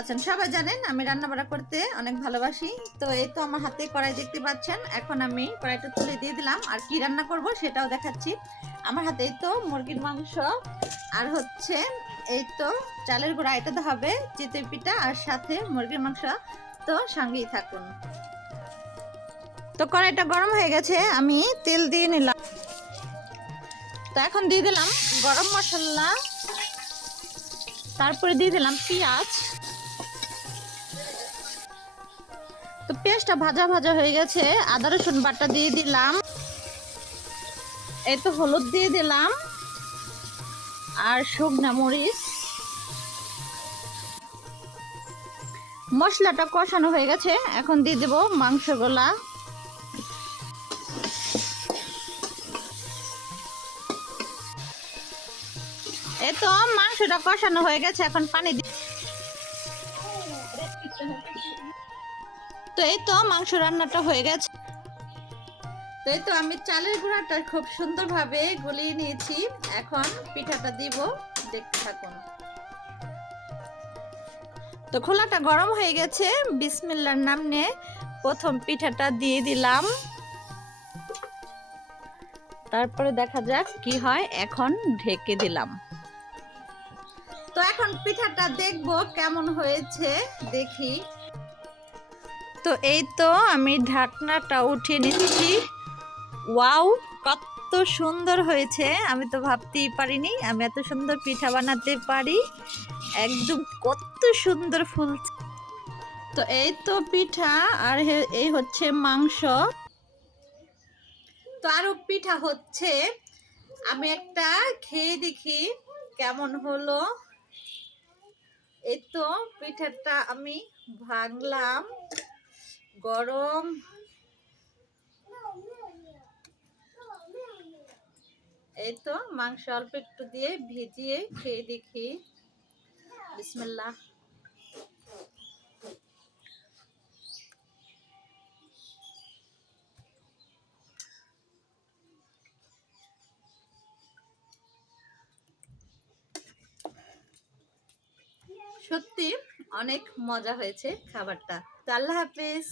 আছেন সবাই জানেন আমি রান্না বাড়া করতে অনেক ভালোবাসি। তো এই তো আমার হাতে কড়াই দেখতে পাচ্ছেন। এখন আমি কড়াইটা তুলে দিয়ে দিলাম আর কি রান্না করব সেটাও দেখাচ্ছি। আমার হাতে এই তো মুরগির মাংস আর হচ্ছে এই তো চালের গুঁড়া, এটা তো হবে চিতই পিঠা আর সাথে মুরগির মাংস। তো সঙ্গেই থাকুন। তো কড়াইটা গরম হয়ে গেছে, আমি তেল দিয়ে নিলাম। তো এখন দিয়ে দিলাম গরম মশলা, তারপরে দিয়ে দিলাম পেঁয়াজ। তো পেঁয়াজটা ভাজা ভাজা হয়ে গেছে, আদা রসুন বাটা দিয়ে দিলাম। এই তো হলুদ দিয়ে দিলাম আর শুকনা মরিচ। মশলাটা কষানো হয়ে গেছে, এখন দিয়ে দেব মাংসগুলা। এই তো মাংসটা কষানো হয়ে গেছে, এখন পানি তো এই তো মাংস রান্নাটা হয়ে গেছে। তো এই তো আমি চালের গুঁড়াটা খুব সুন্দরভাবে গলিয়ে নিয়েছি, এখন পিঠাটা দিব, দেখতে থাকুন। তো খোলাটা গরম হয়ে গেছে, বিসমিল্লাহর নাম নিয়ে প্রথম পিঠাটা দিয়ে দিলাম। তারপরে দেখা যাক কি হয়, এখন ঢেকে দিলাম। তো এখন পিঠাটা দেখবো কেমন হয়েছে, দেখি। তো এই তো আমি ঢাকনাটা উঠিয়ে নিচ্ছি। ওয়াও, কত সুন্দর হয়েছে! আমি তো ভাবতেই পারিনি আমি এত সুন্দর পিঠা বানাতে পারি। একদম কত সুন্দর ফুল। তো এই তো পিঠা আর এই হচ্ছে মাংস। তো আরো পিঠা হচ্ছে, আমি একটা খেয়ে দেখি কেমন হলো। এই তো পিঠাটা আমি ভাঙলাম, গরম। এই তো মাংস অল্প একটু দিয়ে ভিজিয়ে খেয়ে দেখি। বিসমিল্লাহ। সত্যি অনেক মজা হয়েছে খাবারটা। তো আল্লাহ হাফেজ।